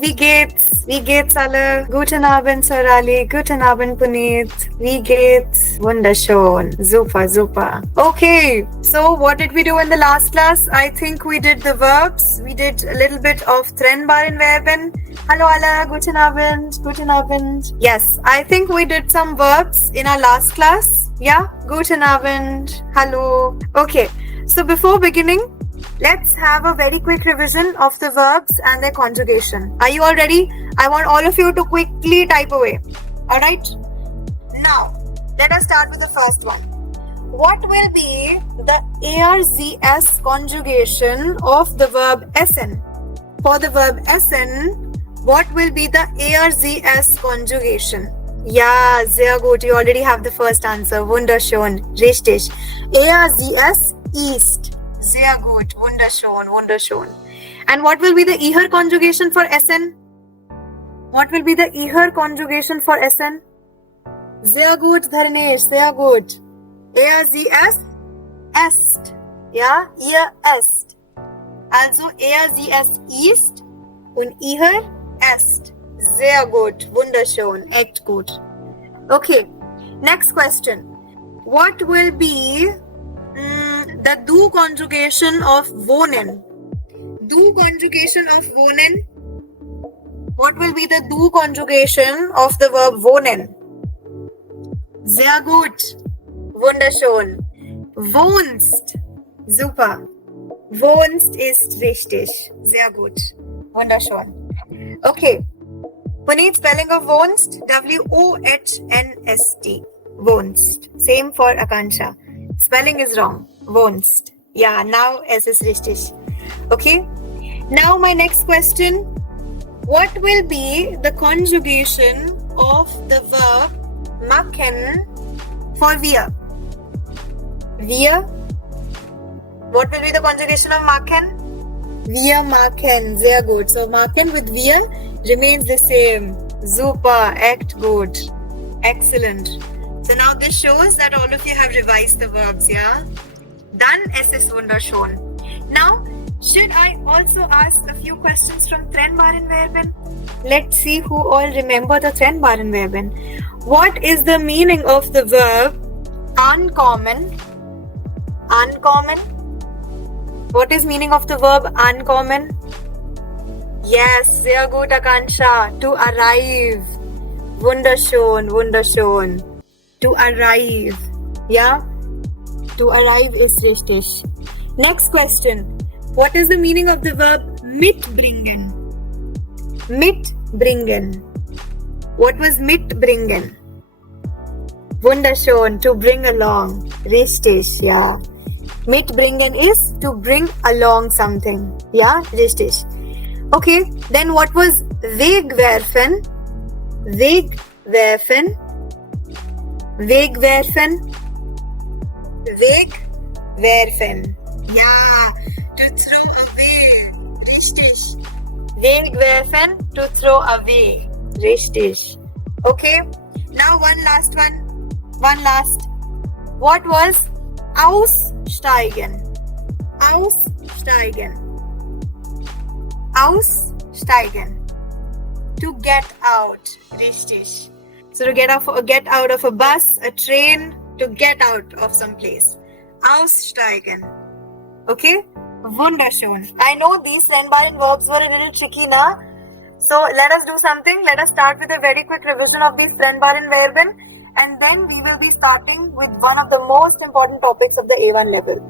wie geht's? Wie geht's alle? Guten Abend, Sorali. Guten Abend, Puneet. Wie geht's? Wunderschön. Super, super. Okay, so what did we do in the last class? I think we did the verbs. We did a little bit of trennbaren Verben. Hallo alle, guten Abend, guten Abend. Yes, I think we did some verbs in our last class. Yeah, guten Abend, hallo. Okay, so before beginning, let's have a very quick revision of the verbs and their conjugation. Are you all ready? I want all of you to quickly type away. Alright? Now, let us start with the first one. What will be the ARZS conjugation of the verb essen? For the verb essen, what will be the ARZS conjugation? Yeah, sehr gut. You already have the first answer. Wunderschön. Richtig. ARZS, East. Sehr gut. Wunderschön. Wunderschön. And what will be the IHER conjugation for essen? What will be the IHER conjugation for essen? Sehr gut, Dharnesh. Sehr gut. ARZS, Est. Ja, ihr Est. Also ARZS East und IHER Est. Sehr gut. Wunderschön. Echt gut. Okay. Next question. What will be the do conjugation of wohnen? Do conjugation of wohnen? What will be the do conjugation of the verb wohnen? Sehr gut. Wunderschön. Wohnst. Super. Wohnst ist richtig. Sehr gut. Wunderschön. Okay. Puneet, spelling of wohnst, W-O-H-N-S-T. Wohnst. Same for Akansha. Spelling is wrong. Wohnst. Yeah, now S is richtig. Okay. Now my next question. What will be the conjugation of the verb machen for wir? Wir. What will be the conjugation of machen? Wir machen. Sehr gut. So machen with wir remains the same. Super. Echt gut. Excellent. So now this shows that all of you have revised the verbs, yeah? Done. Es ist wunderschön. Now, should I also ask a few questions from trennbaren Verben? Let's see who all remember the trennbaren Verben. What is the meaning of the verb uncommon? Uncommon? What is meaning of the verb uncommon? Yes, sehr gut, Akansha. To arrive. Wunderschön, wunderschön. To arrive. Yeah? To arrive is richtig. Next question. What is the meaning of the verb mitbringen? Mitbringen. What was mitbringen? Wunderschön. To bring along. Richtig, yeah. Mitbringen is to bring along something. Yeah, richtig. Okay, then what was wegwerfen? Wegwerfen. Wegwerfen. Wegwerfen. Yeah, to throw away. Richtig. Wegwerfen, to throw away. Richtig. Okay, now one last one. One last. What was aussteigen? Aussteigen. Aussteigen. To get out. Richtig. So to get out of a bus, a train, to get out of some place. Aussteigen. Okay? Wunderschön. I know these trennbaren verbs were a little tricky now. So let us do something. Let us start with a very quick revision of these trennbaren Verben, and then we will be starting with one of the most important topics of the A1 level,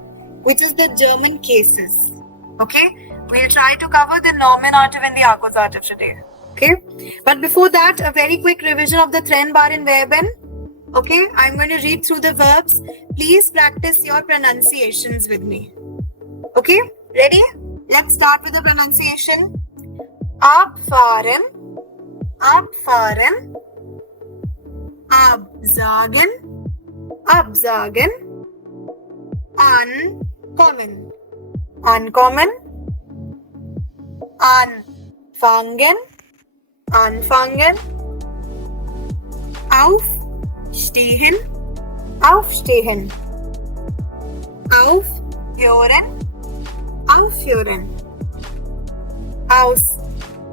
which is the German cases. Okay? We'll try to cover the Nominative and the Akkusative today. Okay? But before that, a very quick revision of the trennbaren Verben. Okay? I'm going to read through the verbs. Please practice your pronunciations with me. Okay? Ready? Let's start with the pronunciation. Abfahren. Abfahren. Absagen. Absagen. Ankommen. Ankommen. Anfangen. Anfangen. Aufstehen. Aufstehen. Aufhören. Aufhören.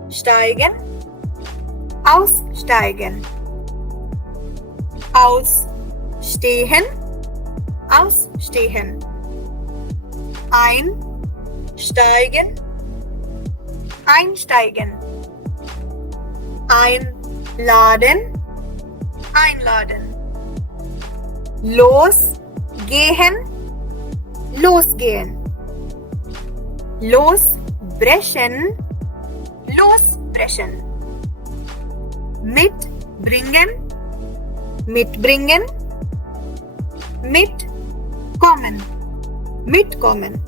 Aussteigen. Aussteigen. Ausstehen. Ausstehen. Einsteigen. Einsteigen. Einladen. Einladen. Losgehen. Losgehen. Losbrechen. Losbrechen. Mitbringen. Mitbringen. Mitkommen. Mitkommen.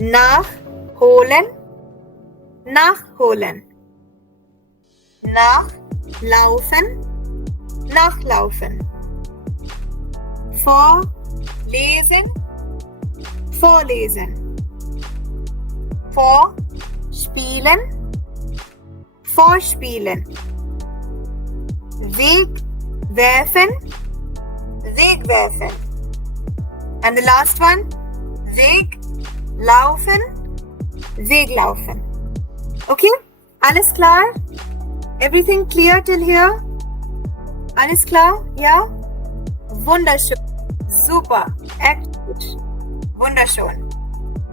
Nachholen. Nachholen. Nachlaufen. Nachlaufen. Vorlesen. Vorlesen. Vorspielen. Vorspielen. Wegwerfen. Wegwerfen. And the last one, weglaufen. Weglaufen. Okay? Alles klar? Everything clear till here? Alles klar? Ja? Wunderschön. Super. Echt gut. Wunderschön.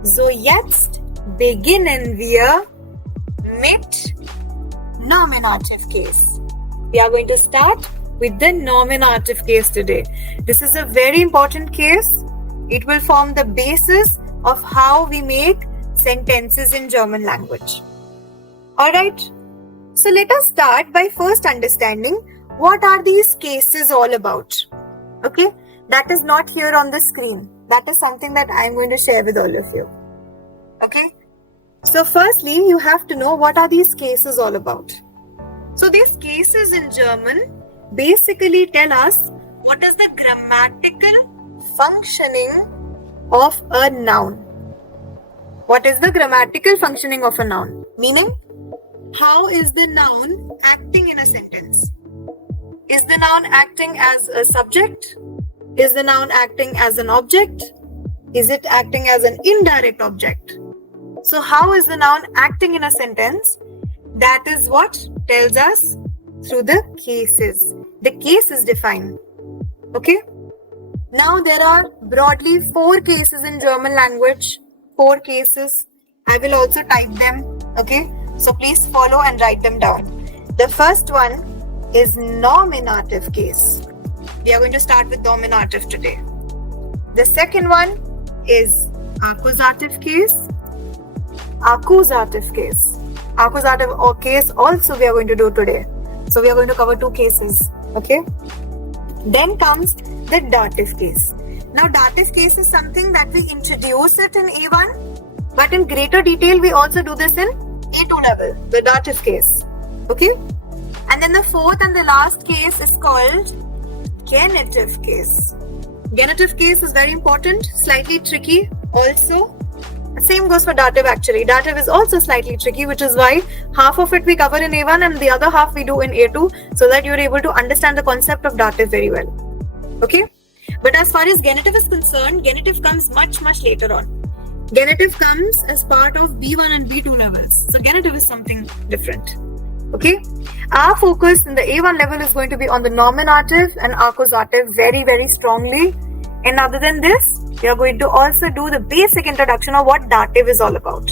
So, jetzt beginnen wir mit Nominative Case. We are going to start with the nominative case today. This is a very important case. It will form the basis of how we make sentences in German language. Alright, so let us start by first understanding what are these cases all about. Okay, that is not here on the screen. That is something that I am going to share with all of you. Okay, so firstly, you have to know what are these cases all about. So these cases in German basically tell us what is the grammatical functioning of a noun. What is the grammatical functioning of a noun? Meaning, how is the noun acting in a sentence? Is the noun acting as a subject? Is the noun acting as an object? Is it acting as an indirect object? So how is the noun acting in a sentence? That is what tells us through the cases. The case is defined. Okay? Now there are broadly 4 cases in German language. 4 cases. I will also type them. Okay? So please follow and write them down. The first one is nominative case. We are going to start with nominative today. The second one is accusative case. Accusative case. Accusative case also we are going to do today. So we are going to cover 2 cases. Okay? Then comes the dative case. Now dative case is something that we introduce it in A1, but in greater detail we also do this in A2 level, the dative case. Okay? And then the fourth and the last case is called genitive case. Genitive case is very important, slightly tricky also. Same goes for dative actually. Dative is also slightly tricky, which is why half of it we cover in A1 and the other half we do in A2, so that you're able to understand the concept of dative very well. Okay? But as far as genitive is concerned, genitive comes much later on. Genitive comes as part of B1 and B2 levels. So genitive is something different. Okay? Our focus in the A1 level is going to be on the nominative and accusative very strongly. And other than this, we are going to also do the basic introduction of what dative is all about.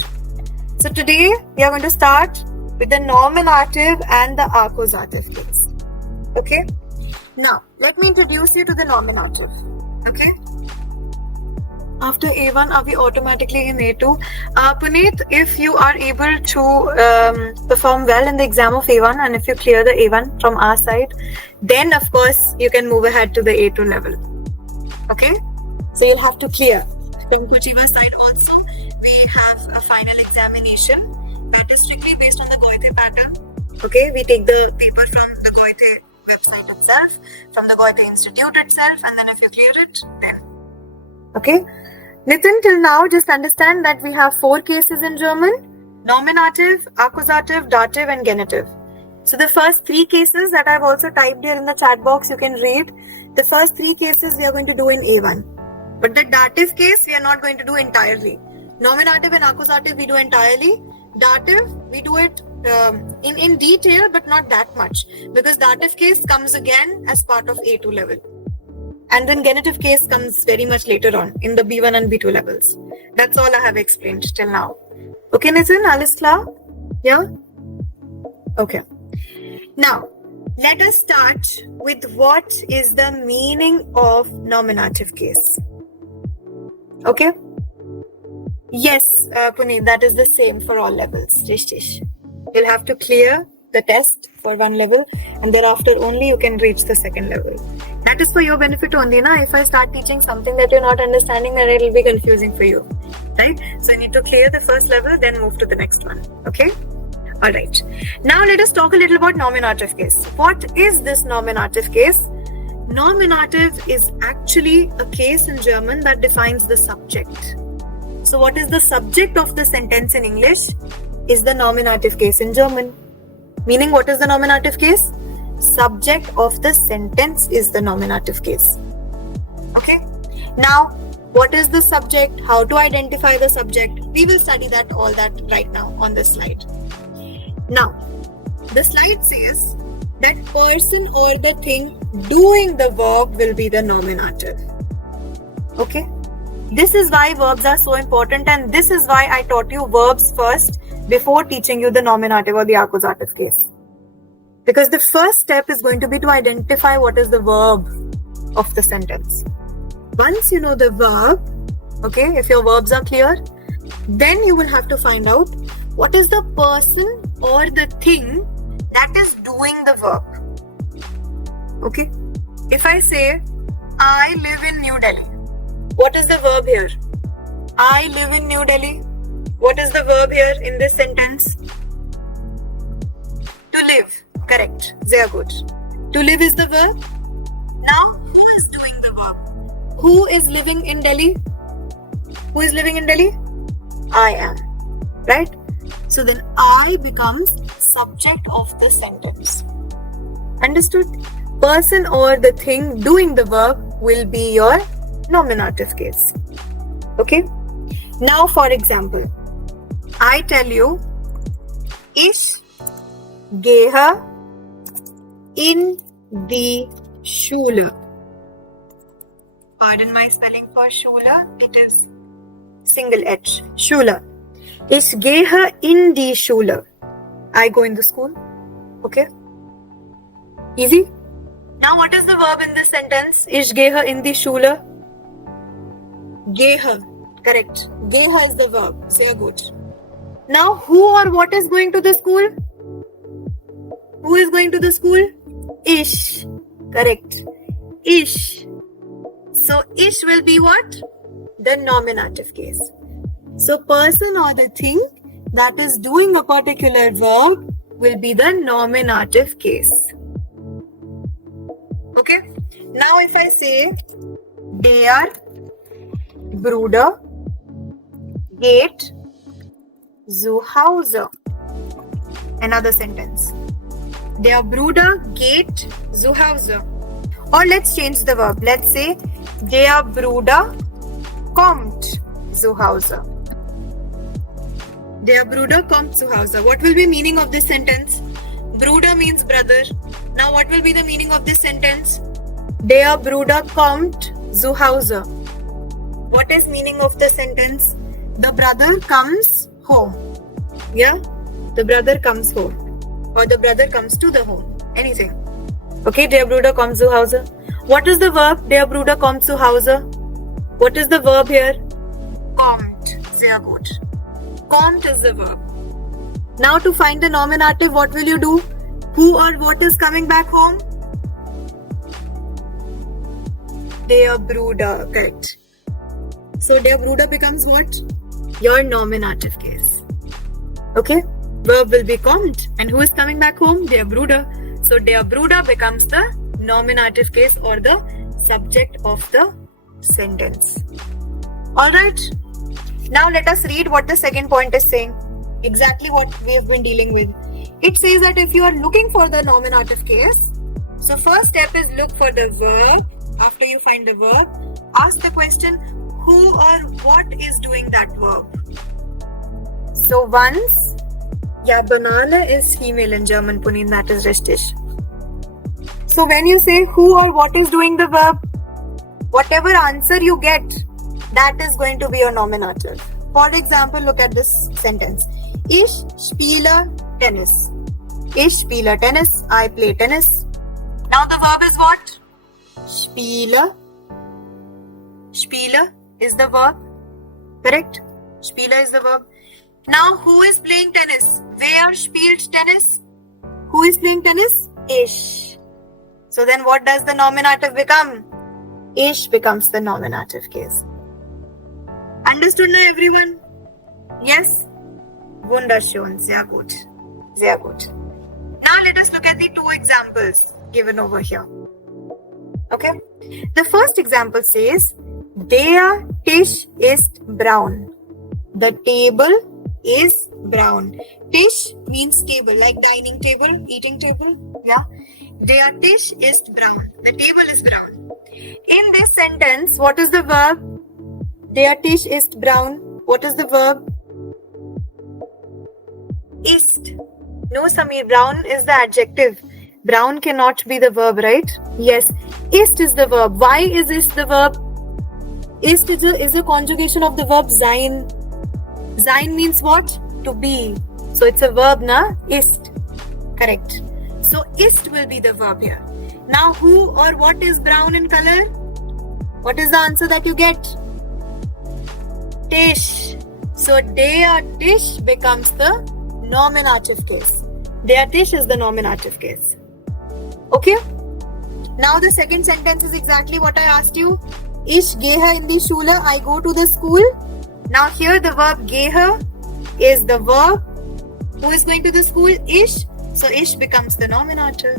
So today, we are going to start with the nominative and the accusative case. Okay? Now, let me introduce you to the nominative. Okay? After A1, are we automatically in A2? Puneet, if you are able to perform well in the exam of A1 and if you clear the A1 from our side, then of course you can move ahead to the A2 level. Okay? So you'll have to clear. From Kuchiva's side also, we have a final examination that is strictly based on the Goethe pattern. Okay? We take the paper from the Goethe website itself, from the Goethe Institute itself, and then if you clear it, then. Okay? Nitin, till now, just understand that we have 4 cases in German: nominative, accusative, dative, and genitive. So the first 3 cases that I've also typed here in the chat box, you can read. The first 3 cases we are going to do in A1. But the dative case, we are not going to do entirely. Nominative and accusative, we do entirely. Dative, we do it in detail, but not that much, because dative case comes again as part of A2 level. And then genitive case comes very much later on in the B1 and B2 levels. That's all I have explained till now. Okay, Nitin, alles klar? Yeah? Okay. Now, let us start with what is the meaning of nominative case. Okay? Yes, Puneet, that is the same for all levels. You'll have to clear the test for one level, and thereafter only you can reach the second level. That is for your benefit only, na? If I start teaching something that you're not understanding, then it will be confusing for you, right? So you need to clear the first level, then move to the next one, okay? All right. Now let us talk a little about nominative case. What is this nominative case? Nominative is actually a case in German that defines the subject. So what is the subject of the sentence in English is the nominative case in German. Meaning, what is the nominative case? Subject of the sentence is the nominative case. Okay? Now, what is the subject? How to identify the subject? We will study all that right now on this slide. Now, the slide says that person or the thing doing the verb will be the nominative. Okay? This is why verbs are so important, and this is why I taught you verbs first before teaching you the nominative or the accusative case. Because the first step is going to be to identify what is the verb of the sentence. Once you know the verb, okay, if your verbs are clear, then you will have to find out what is the person or the thing that is doing the verb. Okay? If I say, I live in New Delhi, what is the verb here? I live in New Delhi. What is the verb here in this sentence? To live. Correct. Sehr gut. To live is the verb. Now, who is doing the verb? Who is living in Delhi? Who is living in Delhi? I am. Right? So then I becomes subject of the sentence. Understood? Person or the thing doing the verb will be your nominative case. Okay? Now, for example, I tell you, ich gehe in die Schule. Pardon my spelling for Schule. It is single H. Schule. Ich gehe in die Schule. I go in the school. Okay? Easy? Now, what is the verb in this sentence? Ich gehe in die Schule. Gehe. Correct. Gehe is the verb. Sehr gut. Now, who or what is going to the school? Who is going to the school? Ich. Correct. Ich. So, ich will be what? The nominative case. So, person or the thing that is doing a particular verb will be the nominative case. Okay? Now, if I say, der Bruder geht zu Hause. Another sentence. Der Bruder geht zu Hause. Or let's change the verb. Let's say, der Bruder kommt zu Hause. Der Bruder kommt zu Hause. What will be meaning of this sentence? Bruder means brother. Now what will be the meaning of this sentence? Der Bruder kommt zu Hause. What is meaning of the sentence? The brother comes home. Yeah? The brother comes home. Or the brother comes to the home. Anything. Okay, der Bruder kommt zu Hause. What is the verb? Der Bruder kommt zu Hause. What is the verb here? Kommt. Sehr gut. Kommt is the verb. Now to find the nominative, what will you do? Who or what is coming back home? Der Bruder. Correct. So der Bruder becomes what? Your nominative case. Okay? Verb will be kommt. And who is coming back home? Der Bruder. So der Bruder becomes the nominative case or the subject of the sentence. Alright. Now let us read what the second point is saying. Exactly what we have been dealing with. It says that if you are looking for the nominative case, so first step is look for the verb. After you find the verb, ask the question, who or what is doing that verb? So once Yeah, banana is female in German, Puneet. That is richtig. So when you say who or what is doing the verb, whatever answer you get, that is going to be your nominative. For example, look at this sentence. Ich spiele Tennis. Ich spiele Tennis. I play tennis. Now the verb is what? Spiele. Spiele is the verb. Correct? Spiele is the verb. Now who is playing tennis? Wer spielt Tennis? Who is playing tennis? Ich. So then what does the nominative become? Ich becomes the nominative case. Understood now everyone? Yes? Wunderschön. Sehr gut. Sehr gut. Now let us look at the two examples given over here. Okay? The first example says, Der Tisch ist braun. The table is brown. Tisch means table, like dining table, eating table. Yeah. Der Tisch ist braun. The table is brown. In this sentence, what is the verb? Der Tisch ist braun. What is the verb? Ist. No, Samir, brown is the adjective. Brown cannot be the verb, right? Yes. Ist is the verb. Why is ist the verb? Ist is a conjugation of the verb sein. Sein means what? To be. So it's a verb, na? Ist. Correct. So ist will be the verb here. Now who or what is brown in color? What is the answer that you get? Tisch. So der Tisch becomes the nominative case. Der Tisch is the nominative case. Okay? Now the second sentence is exactly what I asked you. Ich gehe in die Schule. I go to the school. Now here the verb gehe is the verb. Who is going to the school? Ich. So ich becomes the nominative.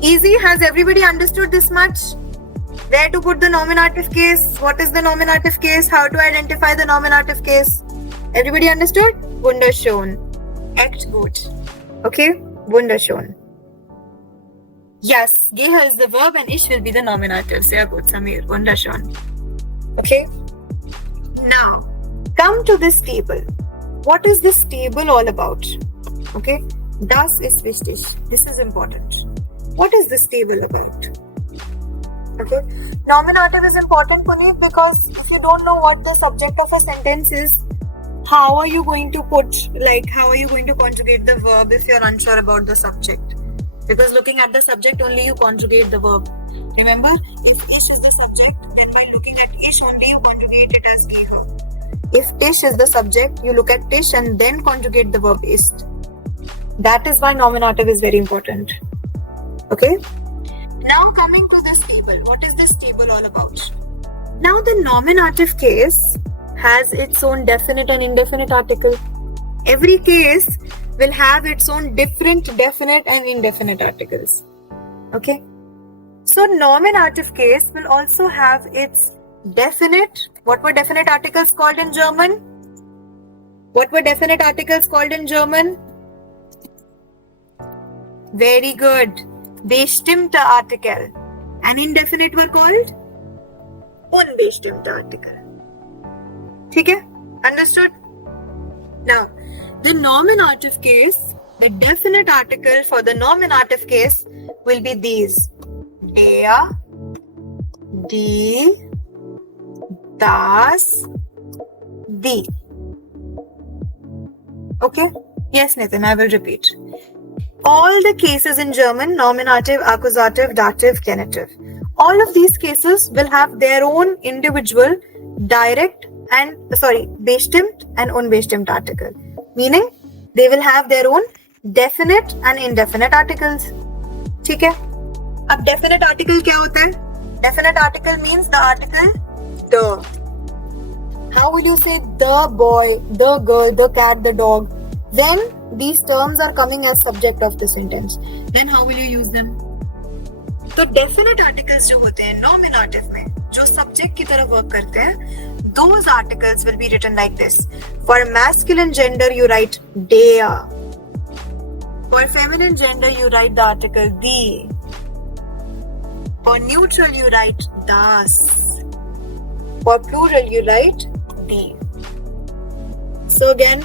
Easy. Has everybody understood this much? Where to put the nominative case? What is the nominative case? How to identify the nominative case? Everybody understood? Wunderschön. Echt gut. Okay? Wunderschön. Yes, gehe is the verb and ich will be the nominative. Sehr gut, Samir. Wunderschön. Okay? Now, come to this table. What is this table all about? Okay? Das ist wichtig. This is important. What is this table about? Okay? Nominative is important, Puneet, because if you don't know what the subject of a sentence is, how are you going to how are you going to conjugate the verb if you're unsure about the subject? Because looking at the subject only you conjugate the verb. Remember, if ish is the subject, then by looking at ish only you conjugate it as gehe. If tish is the subject, you look at tish and then conjugate the verb ist. That is why nominative is very important. Okay? Now coming to this table. What is this table all about? Now the nominative case has its own definite and indefinite article. Every case will have its own different definite and indefinite articles. Okay? So nominative case will also have its definite. What were definite articles called in German? What were definite articles called in German? Very good. Bestimmte Artikel. And indefinite were called? Unbestimmte Artikel. Okay? Understood? Now, the nominative case, the definite article for the nominative case will be these. Der, die, das, die. Okay? Yes, Nitin, I will repeat. All the cases in German, nominative, accusative, dative, genitive. All of these cases will have their own individual direct bestimmt and unbestimmt article. Meaning, they will have their own definite and indefinite articles. ठीक है? अब definite article क्या होता है? Definite article means the article the. How will you say the boy, the girl, the cat, the dog? Then these terms are coming as subject of the sentence. Then how will you use them? तो definite articles जो होते हैं nominative में, जो subject की तरह work करते हैं, those articles will be written like this. For masculine gender, you write der. For feminine gender, you write the article die. For neutral, you write das. For plural, you write die. So again,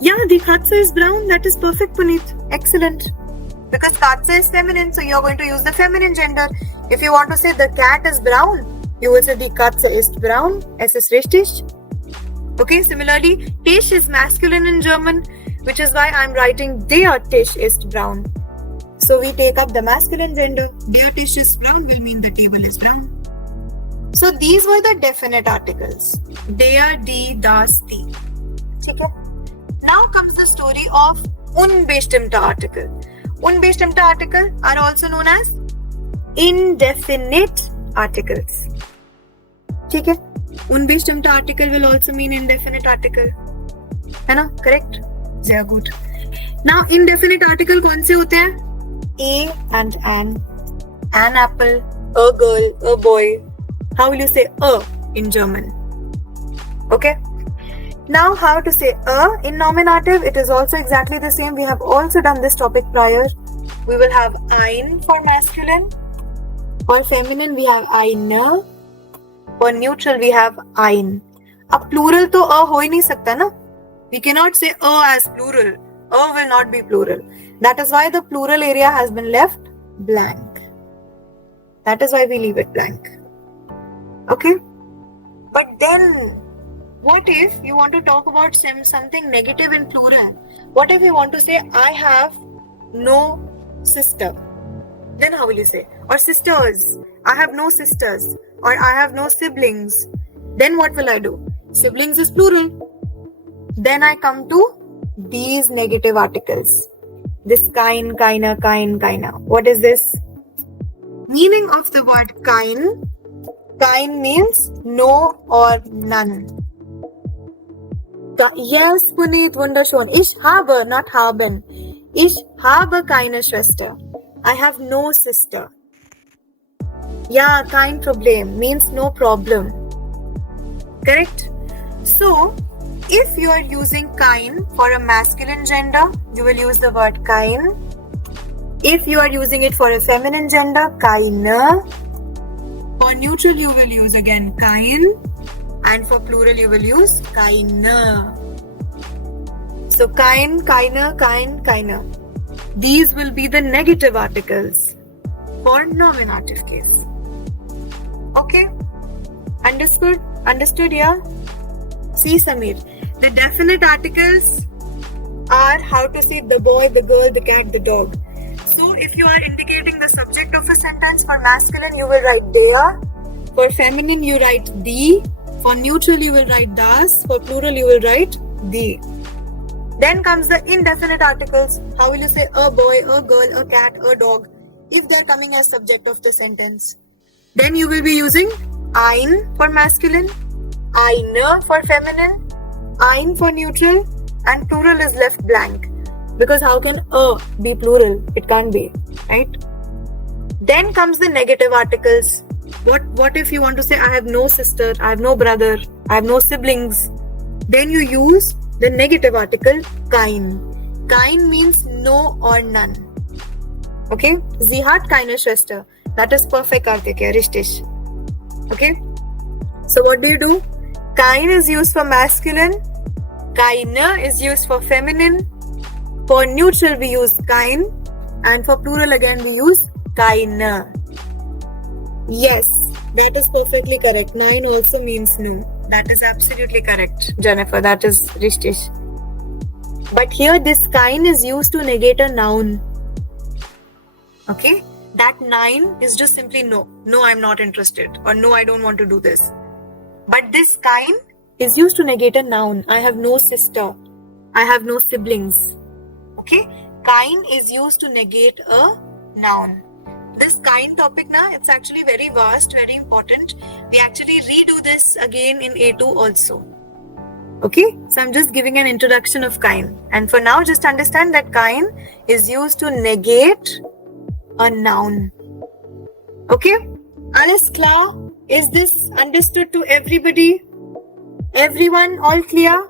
Yeah, the Katze is brown. That is perfect, Puneet. Excellent. Because Katze is feminine, so you're going to use the feminine gender. If you want to say the cat is brown, you will say die Katze ist braun. Es ist richtig. Okay, similarly, Tisch is masculine in German, which is why I'm writing der Tisch ist braun. So we take up the masculine gender. Der Tisch ist braun will mean the table is brown. So these were the definite articles. Der, die, das, die. Okay. Now comes the story of unbestimmte article. Unbestimmte article are also known as indefinite articles. ठीक है? Unbestimmte article will also mean indefinite article. है ना? Correct? Sehr gut. Now indefinite article कौन से होते हैं? A and an apple, a girl, a boy. How will you say a in German? Okay. Now how to say a in nominative? It is also exactly the same. We have also done this topic prior. We will have ein for masculine. For feminine we have eine. For neutral we have ein. अब plural तो a हो ही नहीं सकता ना? We cannot say a as plural. A will not be plural. That is why the plural area has been left blank. That is why we leave it blank. Okay? But then, what if you want to talk about something negative in plural? What if you want to say, I have no sister? Then how will you say? Or sisters. I have no sisters. Or I have no siblings. Then what will I do? Siblings is plural. Then I come to these negative articles. This kein, keiner, keiner. What is this? Meaning of the word kein. Kein means no or none. Yes, Puneet, wunderschön. Ich habe, not haben. Ich habe keine Schwester. I have no sister. Yeah, kein Problem means no problem. Correct? So, if you are using kein for a masculine gender, you will use the word kein. If you are using it for a feminine gender, keine. For neutral, you will use again kein. And for plural, you will use keine. So kein, keine. These will be the negative articles for nominative case. Okay? Understood? Understood, yeah? See, Samir. The definite articles are how to say the boy, the girl, the cat, the dog. So if you are indicating the subject of a sentence, for masculine you will write der. For feminine you write die. For neutral you will write das. For plural you will write die. Then comes the indefinite articles. How will you say a boy, a girl, a cat, a dog if they are coming as subject of the sentence? Then you will be using ein for masculine, eine for feminine, ein for neutral, and plural is left blank. Because how can a be plural? It can't be, right? Then comes the negative articles. What if you want to say I have no sister, I have no brother, I have no siblings? Then you use the negative article kein. Kein means no or none. Okay? Sie hat keine Schwester. That is perfect Karthikeya, richtig. Okay? So what do? Kein is used for masculine. Keine is used for feminine. For neutral we use kein. And for plural again we use keine. Yes, that is perfectly correct. Nein also means no. That is absolutely correct, Jennifer. That is richtig. But here this kein is used to negate a noun. Okay? That nein is just simply no. No, I'm not interested. Or no, I don't want to do this. But this kein is used to negate a noun. I have no sister. I have no siblings. Okay? Kein is used to negate a noun. This kein topic now, it's actually very vast, very important. We actually redo this again in A2 also. Okay? So I'm just giving an introduction of kein. And for now, just understand that kein is used to negate a noun. Okay? Alles klar? Is this understood to everybody? Everyone all clear?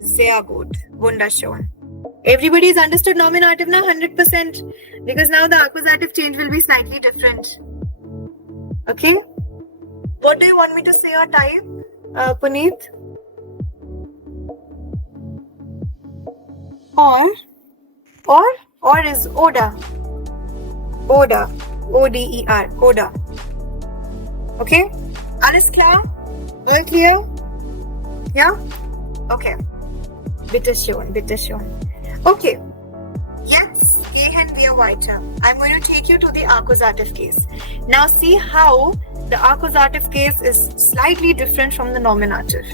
Sehr gut. Wunderschön. Everybody is understood nominative now 100%, because now the accusative change will be slightly different. Okay? What do you want me to say or type, Puneet? Or is Oda. Oder. O-D-E-R. Oder. Okay? Alles klar? All clear? Yeah? Okay. Bitte schön. Okay. Jetzt gehen wir weiter. I'm going to take you to the accusative case. Now see how the accusative case is slightly different from the nominative.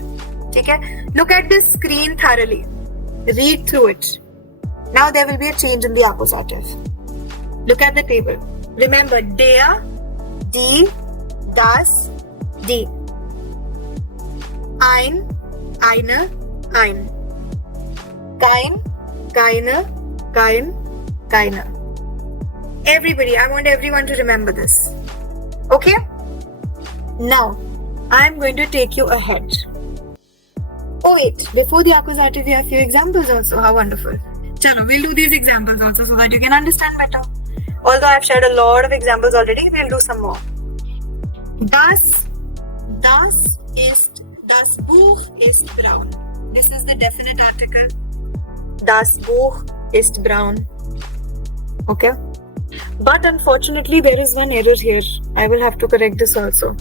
Okay? Look at this screen thoroughly. Read through it. Now there will be a change in the accusative. Look at the table. Remember, der, die, das, die. Ein, eine, ein. Kein, keine, kein, keine. Everybody, I want everyone to remember this. Okay? Now, I'm going to take you ahead. Oh wait, before the accusative, we have few examples also. How wonderful. Chalo, we'll do these examples also so that you can understand better. Although I've shared a lot of examples already, we'll do some more. Das Buch ist braun. This is the definite article. Das Buch ist braun. Okay? But unfortunately, there is one error here. I will have to correct this also.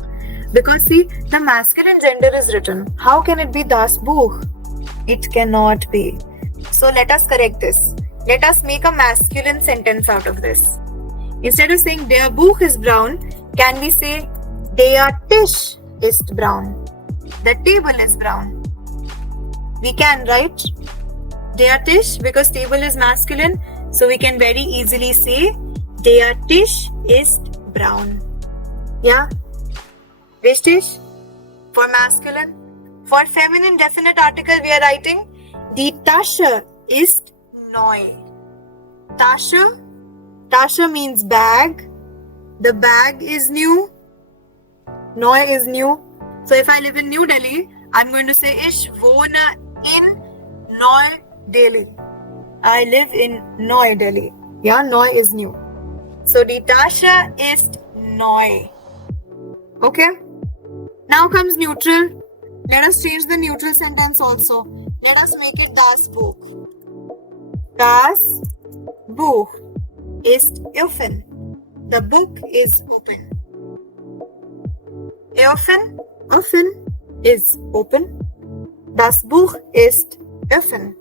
Because see, the masculine gender is written. How can it be das Buch? It cannot be. So let us correct this. Let us make a masculine sentence out of this. Instead of saying der Buch is brown, can we say der Tisch ist braun? The table is brown. We can, right? Der Tisch, because table is masculine, so we can very easily say der Tisch ist braun. Yeah? Richtig? For masculine. For feminine definite article, we are writing die Tasche ist neu. Tasche means bag. The bag is new. Neu is new. So if I live in New Delhi, I'm going to say ich wohne in Neu Delhi. I live in Neu Delhi. Yeah, neu is new. So die Tasche ist neu. Okay? Now comes neutral. Let us change the neutral sentence also. Let us make it das Buch. Das Buch ist offen. The book is open. Offen is open. Das Buch ist offen.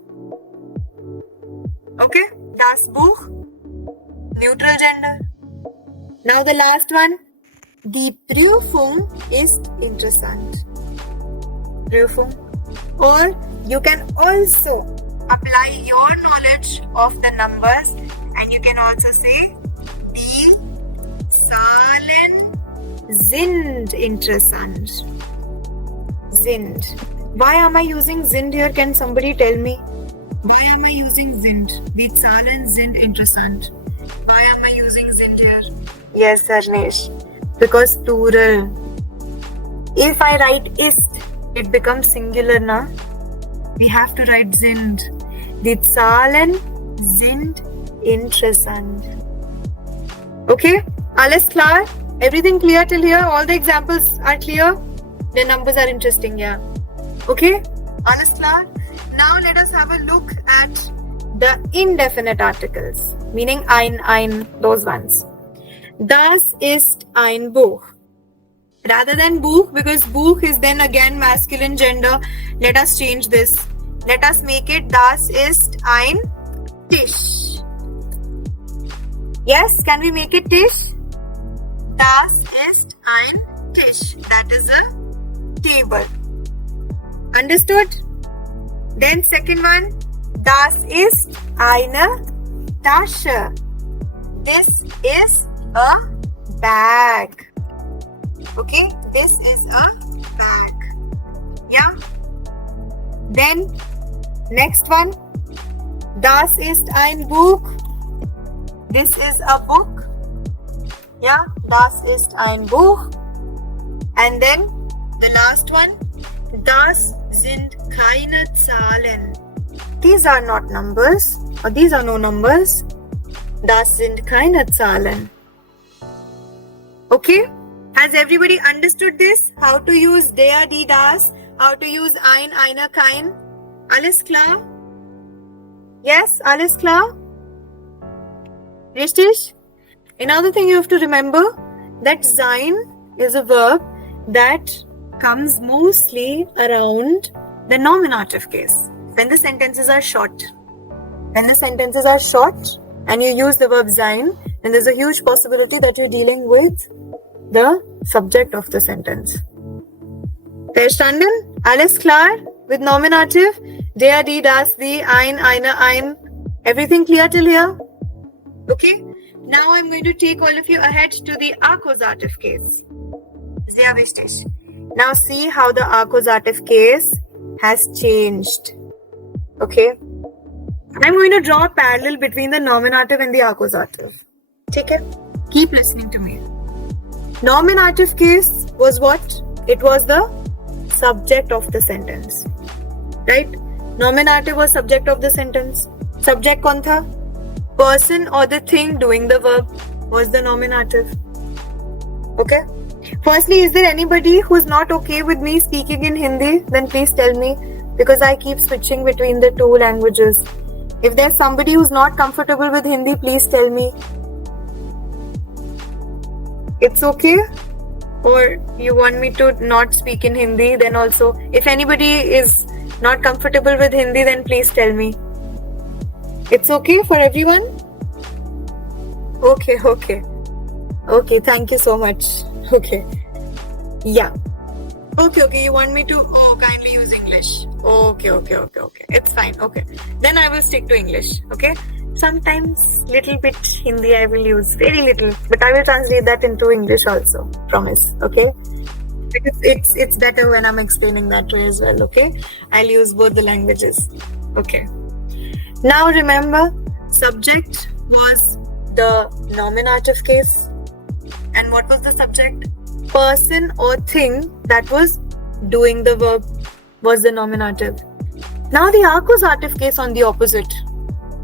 Okay? Das Buch. Neutral gender. Now the last one. Die Prüfung ist interessant. Prüfung. Or you can also apply your knowledge of the numbers and you can also say die Zahlen sind interessant. Sind. Why am I using sind here? Can somebody tell me? Why am I using sind? Die Zahlen sind interessant. Why am I using sind here? Yes, Sarnesh. Because plural. If I write ist, it becomes singular, na? We have to write sind. Die Zahlen sind interessant. Okay? Alles klar? Everything clear till here? All the examples are clear? The numbers are interesting, yeah. Okay? Alles klar? Now let us have a look at the indefinite articles. Meaning ein, those ones. Das ist ein Buch. Rather than Buch, because Buch is then again masculine gender, let us change this. Let us make it Das ist ein Tisch. Yes, can we make it Tisch? Das ist ein Tisch. That is a table. Understood? Then second one, das ist eine Tasche. This is a bag. Okay, this is a bag. Yeah. Then next one, das ist ein Buch. This is a book. Yeah, das ist ein Buch. And then the last one, das sind keine Zahlen. These are not numbers, or these are no numbers. Das sind keine Zahlen. Okay? Has everybody understood this? How to use der, die, das? How to use ein, eine, kein? Alles klar? Yes, alles klar? Richtig? Another thing you have to remember that sein is a verb that comes mostly around the nominative case. When the sentences are short. When the sentences are short and you use the verb sein, then there's a huge possibility that you're dealing with the subject of the sentence. Verstanden? Alles klar? With nominative? Der, die, das, die, ein, eine, ein. Everything clear till here? Okay? Now I'm going to take all of you ahead to the accusative case. Sehr wichtig. Now see how the accusative case has changed. Okay? I'm going to draw a parallel between the nominative and the accusative. Okay? Keep listening to me. Nominative case was what? It was the subject of the sentence. Right? Nominative was subject of the sentence. Subject kaun tha? Person or the thing doing the verb was the nominative. Okay? Firstly, is there anybody who's not okay with me speaking in Hindi? Then please tell me, because I keep switching between the two languages. If there's somebody who's not comfortable with Hindi, please tell me. It's okay? Or you want me to not speak in Hindi? Then also, if anybody is not comfortable with Hindi, then please tell me. It's okay for everyone? Okay. Okay, thank you so much. Okay. Yeah. Okay, you want me to kindly use English. Okay. It's fine. Okay. Then I will stick to English. Okay. Sometimes little bit Hindi I will use. Very little. But I will translate that into English also. Promise. Okay. Because it's better when I'm explaining that way as well. Okay. I'll use both the languages. Okay. Now remember, subject was the nominative case. And what was the subject? Person or thing that was doing the verb was the nominative. Now the accusative case on the opposite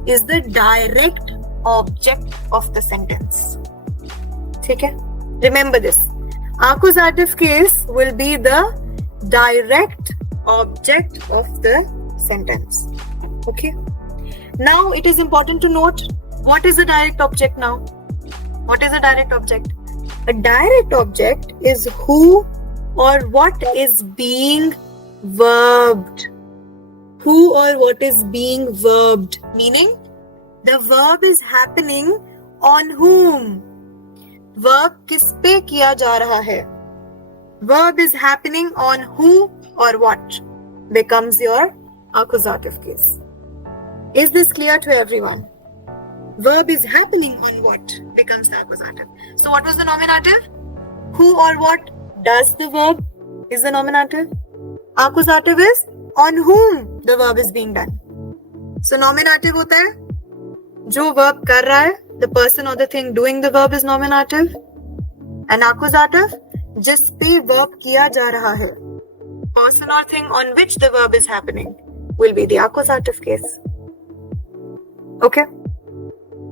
is the direct object of the sentence. Okay? Remember this. Accusative case will be the direct object of the sentence. Okay? Now it is important to note, what is a direct object now? What is a direct object? A direct object is who or what is being verbed. Who or what is being verbed. Meaning, the verb is happening on whom? Verb किस पे किया जा रहा है? Verb is happening on who or what becomes your accusative case. Is this clear to everyone? Verb is happening on what becomes the accusative. So what was the nominative? Who or what does the verb is the nominative. Accusative is on whom the verb is being done. So nominative होता है जो verb कर रहा है, the person or the thing doing the verb is nominative. And accusative जिस पे verb किया जा रहा है, person or thing on which the verb is happening will be the accusative case. Okay?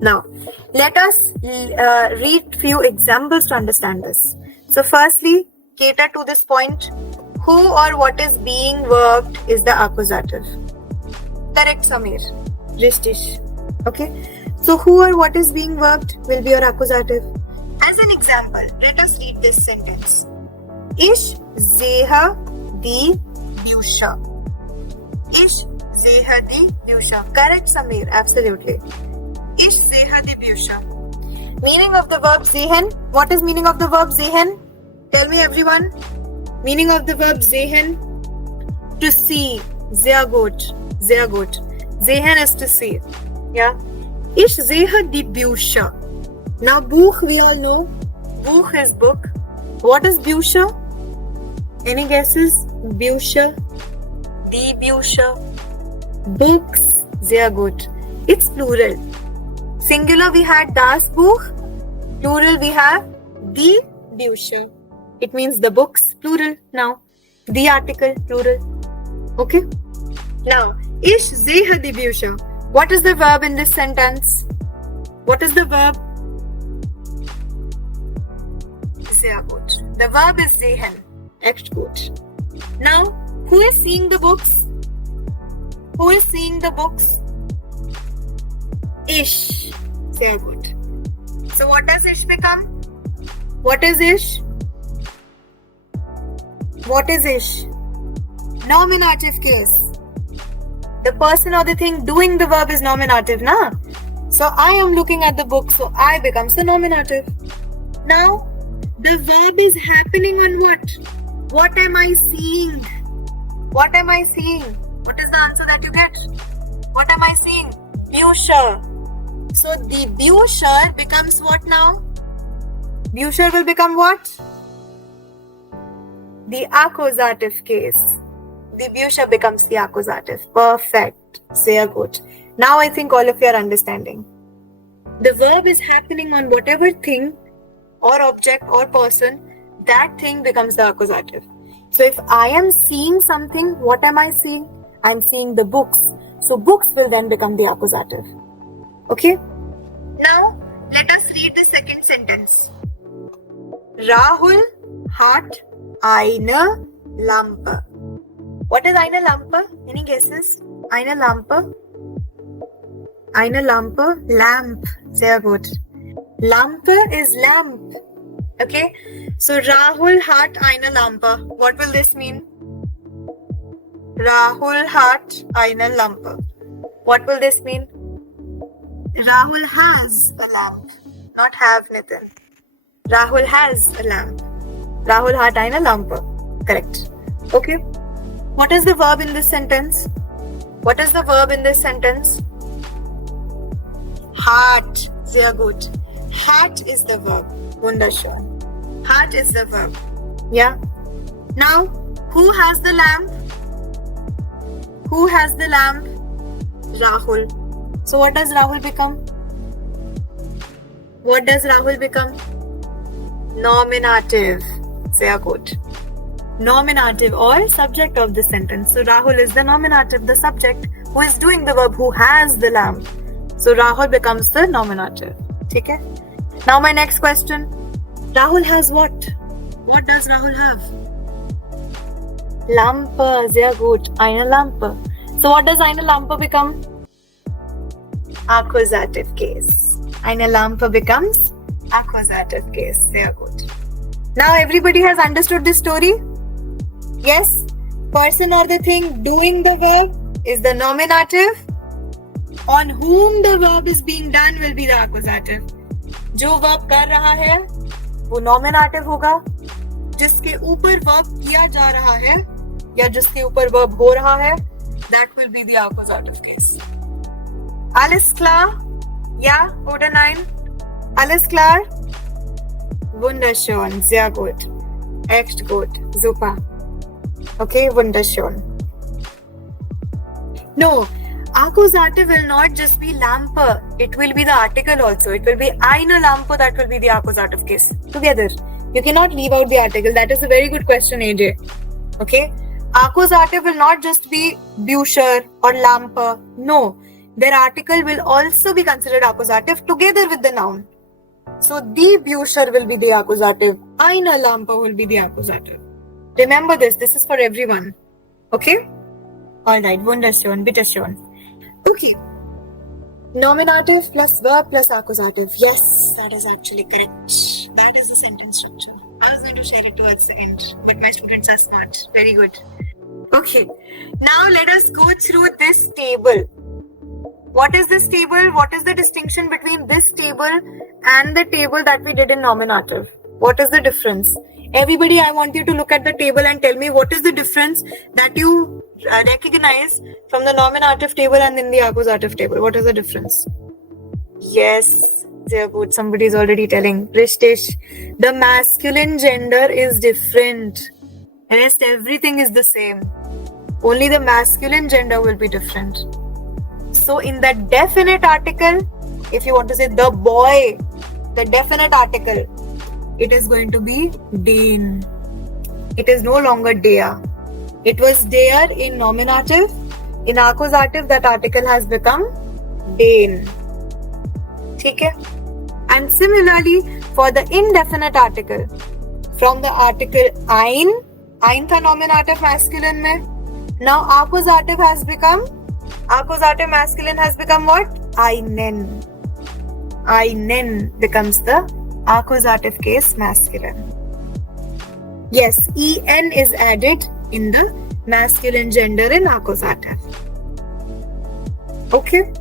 Now, let us read few examples to understand this. So firstly, cater to this point. Who or what is being verbed is the accusative. Correct, Samir. Rishtish. Okay? So who or what is being verbed will be your accusative. As an example, let us read this sentence. Ish zeha di Biusha. Ish zeha di Biusha. Correct, Samir. Absolutely. Ish zeha di Biusha. Meaning of the verb sehen. What is meaning of the verb sehen? Tell me, everyone. Meaning of the verb sehen. To see. Sehr gut. Sehr gut. Sehen is to see. Yeah. Ish zeha di Biusha. Now, Buch we all know. Buch is book. What is Biusha? Any guesses? Biusha. Die Biusha. Books. Sehr gut. It's plural. Singular we had das Buch. Plural we have die Bücher. It means the books, plural now. The article, plural. Okay? Now, ich sehe die Bücher. What is the verb in this sentence? What is the verb? Sehr gut. The verb is sehen. Echt gut. Now, who is seeing the books? Who is seeing the books? Ish. Sehr gut. So what does ish become? What is ish? What is ish? Nominative case. The person or the thing doing the verb is nominative, na? So I am looking at the book, so I becomes the nominative. Now, the verb is happening on what? What am I seeing? What am I seeing? What is the answer that you get? What am I seeing? Busher. So the busher becomes what now? Busher will become what? The accusative case. The busher becomes the accusative. Perfect. Sehr gut. Now I think all of you are understanding. The verb is happening on whatever thing or object or person, that thing becomes the accusative. So if I am seeing something, what am I seeing? I'm seeing the books. So books will then become the accusative. Okay? Now, let us read the second sentence. Rahul hat eine Lampe. What is eine Lampe? Any guesses? Eine Lampe? Eine Lampe? Lamp. Sehr gut. Lampe is lamp. Okay? So Rahul hat eine Lampe. What will this mean? Rahul hat eine Lampe. What will this mean? Rahul has a lamp. Not have, Nitin. Rahul has a lamp. Rahul hat eine Lampe. Correct. Okay. What is the verb in this sentence? What is the verb in this sentence? Hat. Sehr gut. Hat is the verb. Wunderschön. Hat is the verb. Yeah. Now, who has the lamp? Who has the lamp? Rahul. So what does Rahul become? What does Rahul become? Nominative. Sehr gut. Nominative or subject of the sentence. So Rahul is the nominative, the subject who is doing the verb, who has the lamp. So Rahul becomes the nominative. Okay? Now my next question. Rahul has what? What does Rahul have? Lampe. Sehr gut. Eine Lampe. So what does eine Lampe become? Accusative case. Eine Lampe becomes accusative case. Sehr gut. Now everybody has understood this story? Yes? Person or the thing doing the verb is the nominative. On whom the verb is being done will be the accusative. जो verb कर रहा है वो nominative होगा. जिसके ऊपर verb किया जा रहा है या जिसके ऊपर verb हो रहा है, that will be the accusative case. Alles klar? Ja oder nein? Alles klar? Wunderschön, sehr gut. Echt gut, super. Okay, wunderschön. No, accusative will not just be Lampe. It will be the article also. It will be eine Lampe, that will be the accusative case. Together. You cannot leave out the article. That is a very good question, AJ. Okay? Accusative will not just be Buscher or Lampe. No. Their article will also be considered accusative together with the noun. So the Buscher will be the accusative. Eine Lampe will be the accusative. Remember this. This is for everyone. Okay? Alright. Wunderschön. Bitteschön. Okay. Nominative plus verb plus accusative. Yes, that is actually correct. That is the sentence structure. I was going to share it towards the end, but my students are smart. Very good. Okay. Now let us go through this table. What is this table? What is the distinction between this table and the table that we did in nominative? What is the difference? Everybody, I want you to look at the table and tell me what is the difference that you recognize from the nominative table and in the accusative table. What is the difference? Yes, sehr gut. Somebody is already telling. Rishtish, the masculine gender is different. Rest everything is the same. Only the masculine gender will be different. So in the definite article, if you want to say the boy, the definite article, it is going to be den. It is no longer der. It was der in nominative. In accusative, that article has become den. Okay? And similarly, for the indefinite article, from the article ein tha nominative masculine mein. Now accusative masculine has become what? einen. Einen becomes the accusative case masculine. Yes, en is added in the masculine gender in accusative. Okay?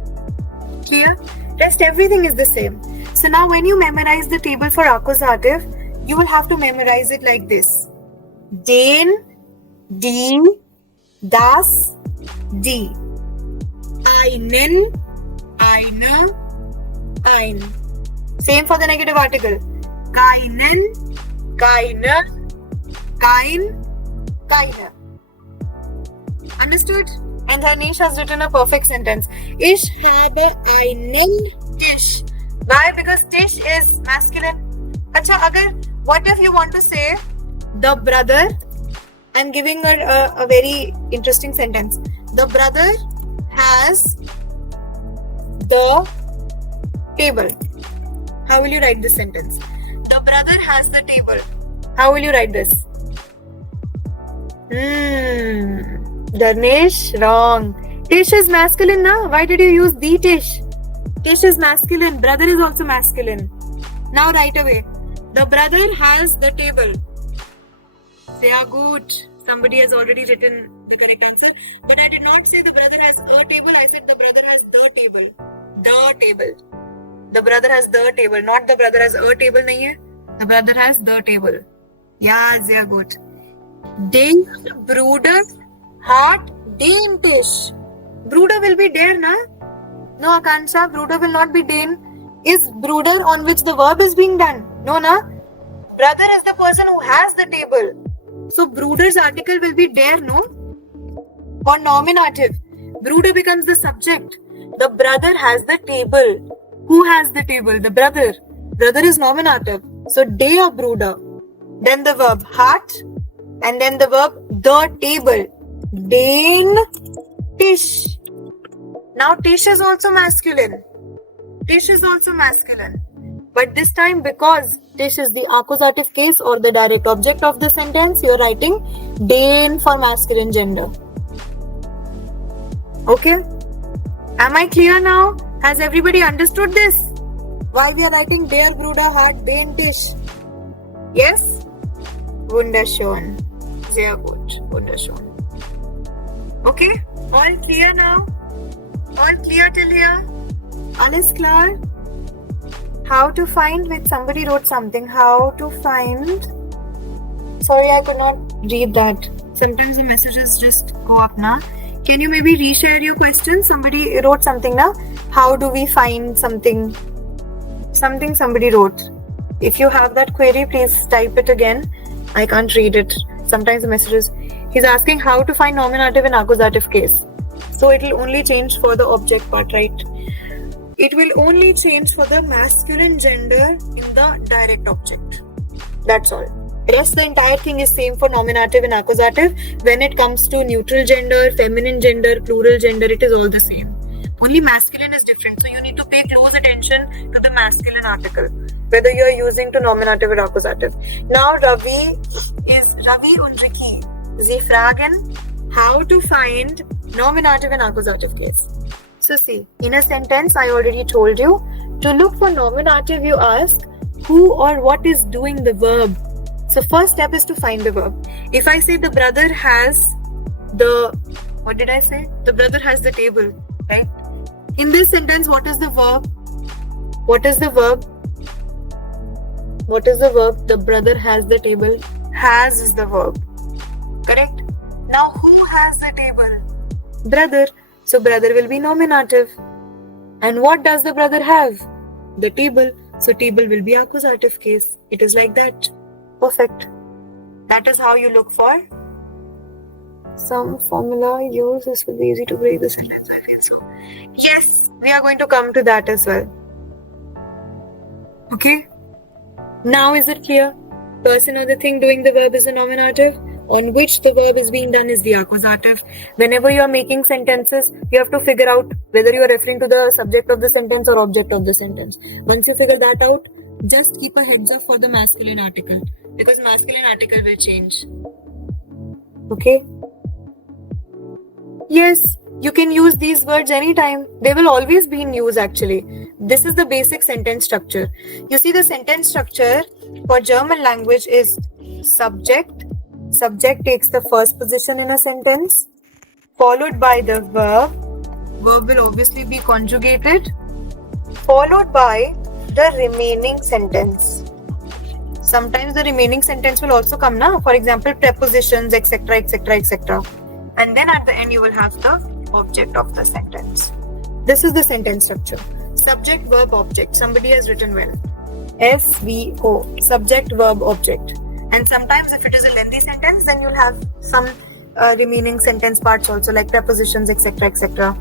Clear? Rest everything is the same. So now when you memorize the table for accusative, you will have to memorize it like this. Den, die, das, die. Einen, eine, ein. Same for the negative article. Keinen, keine, kein, keine. Understood? And Harnish has written a perfect sentence. Ich habe einen Tisch. Why? Because Tisch is masculine. Acha, agar, what if you want to say the brother? I'm giving her a very interesting sentence. The brother has the table. How will you write this sentence? The brother has the table. How will you write this? Dharnesh, wrong. Tish is masculine now. Why did you use the Tish? Tish is masculine. Brother is also masculine. Now right away. The brother has the table. Sehr gut. Somebody has already written the correct answer. But I did not say the brother has a table. I said the brother has the table. The table. The brother has the table. Not the brother has a table. Nahi hai. The brother has the table. Yeah, sehr gut. Der Bruder hat den Tisch. Bruder will be der, na? No, Akansha, Bruder will not be den. Is Bruder on which the verb is being done? No, na? Brother is the person who has the table. So, Bruder's article will be der, no? For nominative. Bruder becomes the subject. The brother has the table. Who has the table? The brother. Brother is nominative. So, der Bruder. Then the verb hat. And then the verb the table. Den Tisch. Now Tisch is also masculine. Tisch is also masculine. But this time, because Tisch is the accusative case or the direct object of the sentence, you are writing den for masculine gender. Okay? Am I clear now? Has everybody understood this? Why we are writing der Bruder hat den Tisch? Yes? Wunderschön. Sehr gut. Wunderschön. Okay? All clear now? All clear till here? Alles klar? How to find, wait, somebody wrote something. How to find. Sorry, I could not read that. Sometimes the messages just go up now. Can you maybe reshare your question? Somebody wrote something now. How do we find something? Something somebody wrote. If you have that query, please type it again. I can't read it. Sometimes the messages. He's asking how to find nominative in accusative case. So it will only change for the object part, right? It will only change for the masculine gender in the direct object. That's all. Rest the entire thing is same for nominative and accusative. When it comes to neutral gender, feminine gender, plural gender, it is all the same. Only masculine is different. So you need to pay close attention to the masculine article, whether you are using to nominative or accusative. Now Ravi und Ricky. Sie fragen how to find nominative and accusative case. So see, in a sentence I already told you, to look for nominative you ask who or what is doing the verb. So first step is to find the verb. If I say the brother has the, what did I say? The brother has the table, right? In this sentence, what is the verb? What is the verb? What is the verb? The brother has the table. Has is the verb. Correct? Now who has the table? Brother. So brother will be nominative. And what does the brother have? The table. So table will be accusative case. It is like that. Perfect. That is how you look for some formula used. This will be easy to break the sentence, I feel so. Yes, we are going to come to that as well. Okay? Now is it clear? Person or the thing doing the verb is the nominative. On which the verb is being done is the accusative. Whenever you are making sentences, you have to figure out whether you are referring to the subject of the sentence or object of the sentence. Once you figure that out, just keep a heads up for the masculine article, because masculine article will change. Okay? Yes, You can use these words anytime. They will always be in use actually. This is the basic sentence structure. You see, the sentence structure for German language is subject. Subject takes the first position in a sentence, followed by the verb. Verb will obviously be conjugated, followed by the remaining sentence. Sometimes the remaining sentence will also come, na? For example, prepositions, etc., etc., etc. And then at the end, you will have the object of the sentence. This is the sentence structure. Subject, verb, object. Somebody has written well. SVO. Subject, verb, object. And sometimes if it is a lengthy sentence, then you'll have some remaining sentence parts also, like prepositions, etc., etc.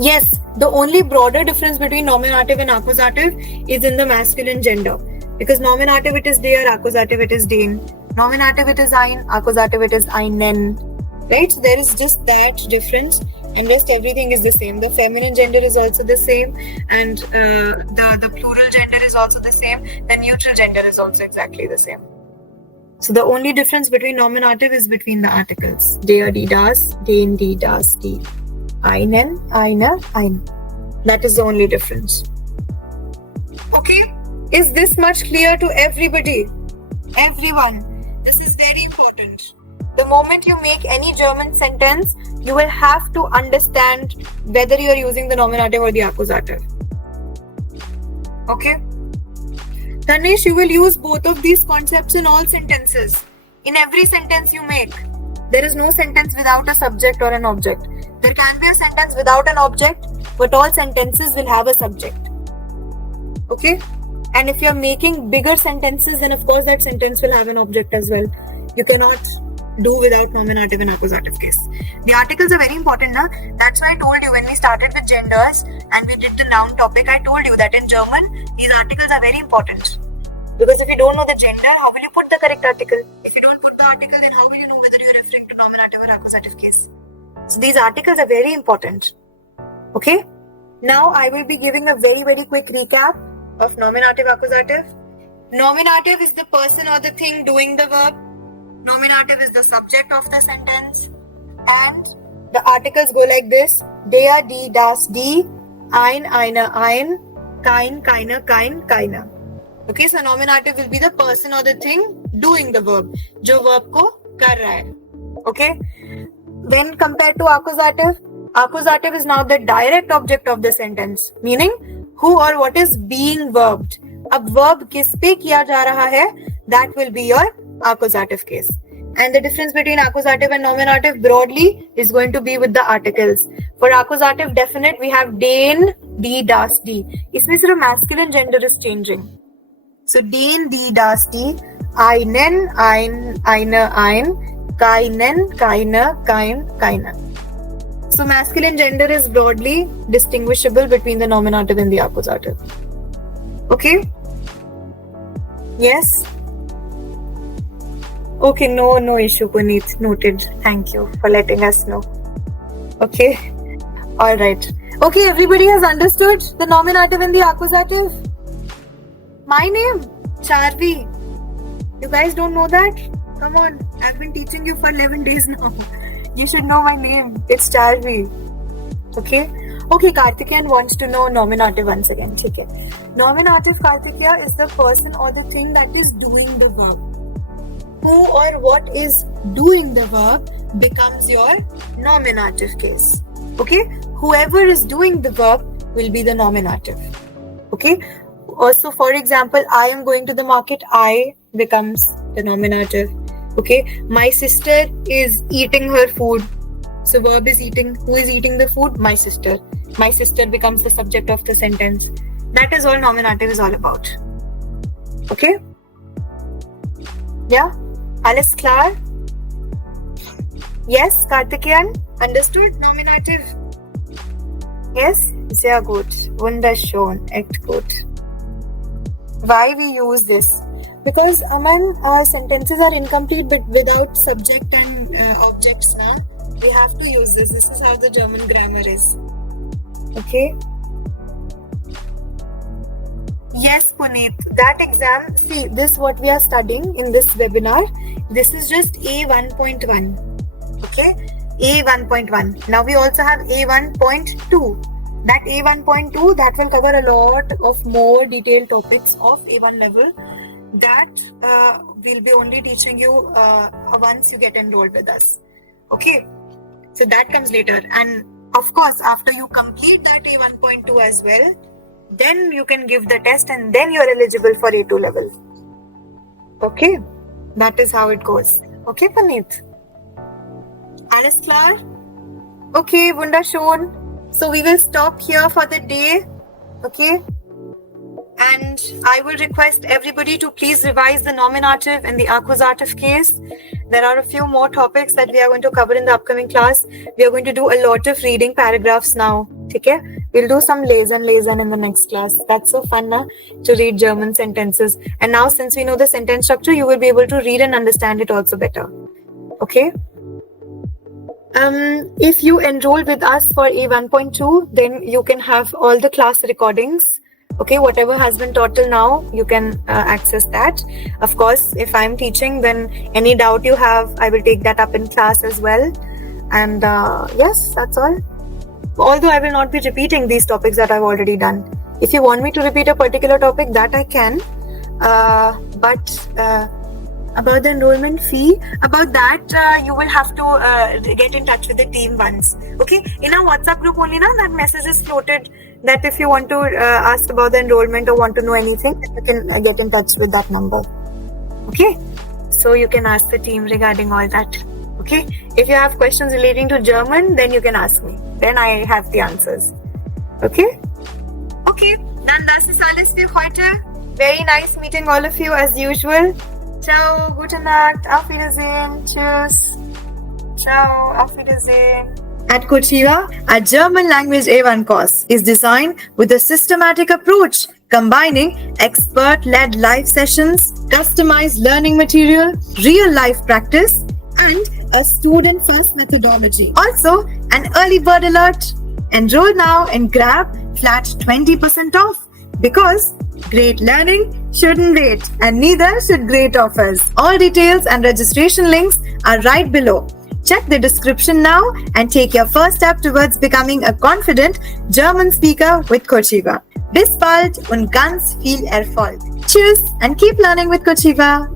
Yes, the only broader difference between nominative and accusative is in the masculine gender. Because nominative it is der, accusative it is den. Nominative it is ein, accusative it is einen. Right? So there is just that difference, and rest everything is the same. The feminine gender is also the same, and the plural gender is also the same. The neutral gender is also exactly the same. So the only difference between nominative is between the articles. Der, die, das, den, die, das, die. Einen, eine, ein. That is the only difference. Okay? Is this much clear to everybody? Everyone. This is very important. The moment you make any German sentence, you will have to understand whether you are using the nominative or the accusative. Okay? Tanish, you will use both of these concepts in all sentences. In every sentence you make. There is no sentence without a subject or an object. There can be a sentence without an object, but all sentences will have a subject. Okay? And if you're making bigger sentences, then of course that sentence will have an object as well. You cannot do without nominative and accusative case. The articles are very important, na? That's why I told you when we started with genders and we did the noun topic, I told you that in German, these articles are very important. Because if you don't know the gender, how will you put the correct article? If you don't put the article, then how will you know whether you're referring to nominative or accusative case? So these articles are very important. Okay? Now I will be giving a very, very quick recap of nominative, accusative. Nominative is the person or the thing doing the verb. Nominative is the subject of the sentence. And the articles go like this. Der, die, das, die. Ein, eine, ein. Kein, keine, kein, keiner. Okay, so nominative will be the person or the thing doing the verb. जो verb को कर रहा है. Okay? Then compared to accusative, accusative is now the direct object of the sentence. Meaning, who or what is being verbed. अब verb किस पे किया जा रहा है, that will be your accusative case. And the difference between accusative and nominative broadly is going to be with the articles. For accusative definite, we have den, die, das, die. इसमें सिर्फ masculine gender is changing. So den, die, das, die. Einen, ein, eine, ein. Keinen, keine, kein, keiner. So masculine gender is broadly distinguishable between the nominative and the accusative. Okay? Yes? Okay, no issue, Puneet. Noted. Thank you for letting us know. Okay? Alright. Okay, everybody has understood the nominative and the accusative? My name? Charvi. You guys don't know that? Come on. I've been teaching you for 11 days now. You should know my name. It's Charvi. Okay? Okay, Karthikeyan wants to know nominative once again. Okay. Nominative, Karthikeya, is the person or the thing that is doing the verb. Who or what is doing the verb becomes your nominative case. Okay? Whoever is doing the verb will be the nominative. Okay? Also, for example, I am going to the market. I becomes the nominative. Okay? My sister is eating her food. So verb is eating. Who is eating the food? My sister. My sister becomes the subject of the sentence. That is all nominative is all about. Okay? Yeah? Alles klar? Yes, Karthikeyan? Understood? Nominative? Yes? Sehr gut. Wunderschön. Echt gut. Why we use this? Because, Aman, our sentences are incomplete but without subject and objects, na? We have to use this. This is how the German grammar is. Okay? Yes, Puneet. That exam, see, this what we are studying in this webinar, this is just A 1.1. Okay, A1.1. Now we also have A1.2. That A1.2, that will cover a lot of more detailed topics of A1 level that we'll be only teaching you once you get enrolled with us. Okay, so that comes later. And of course, after you complete that A1.2 as well, then you can give the test and then you're eligible for A2 level. Okay, that is how it goes. Okay, Puneet? Alles klar? Okay, wunderschön. So we will stop here for the day. Okay? And I will request everybody to please revise the nominative and the accusative case. There are a few more topics that we are going to cover in the upcoming class. We are going to do a lot of reading paragraphs now. Okay? We'll do some lesen in the next class. That's so fun, na? To read German sentences. And now since we know the sentence structure, you will be able to read and understand it also better. Okay? If you enroll with us for A1.2, then you can have all the class recordings. Okay, whatever has been taught till now, you can access that. Of course, if I'm teaching, then any doubt you have, I will take that up in class as well. And yes, that's all. Although I will not be repeating these topics that I've already done. If you want me to repeat a particular topic, that I can. But about the enrollment fee, about that you will have to get in touch with the team once. Okay, in our WhatsApp group only, na, that message is floated that if you want to ask about the enrollment or want to know anything, you can get in touch with that number. Okay, so you can ask the team regarding all that. Okay, if you have questions relating to German, then you can ask me. Then I have the answers. Okay? Okay, dann das ist alles für heute. Very nice meeting all of you as usual. Ciao, gute Nacht, auf Wiedersehen, tschüss. Ciao, auf Wiedersehen. At Coursera, our German language A1 course is designed with a systematic approach, combining expert-led live sessions, customized learning material, real-life practice, and a student-first methodology. Also, an early bird alert. Enroll now and grab flat 20% off because great learning shouldn't wait, and neither should great offers. All details and registration links are right below. Check the description now and take your first step towards becoming a confident German speaker with Coursera. Bis bald und ganz viel Erfolg. Tschüss and keep learning with Coursera.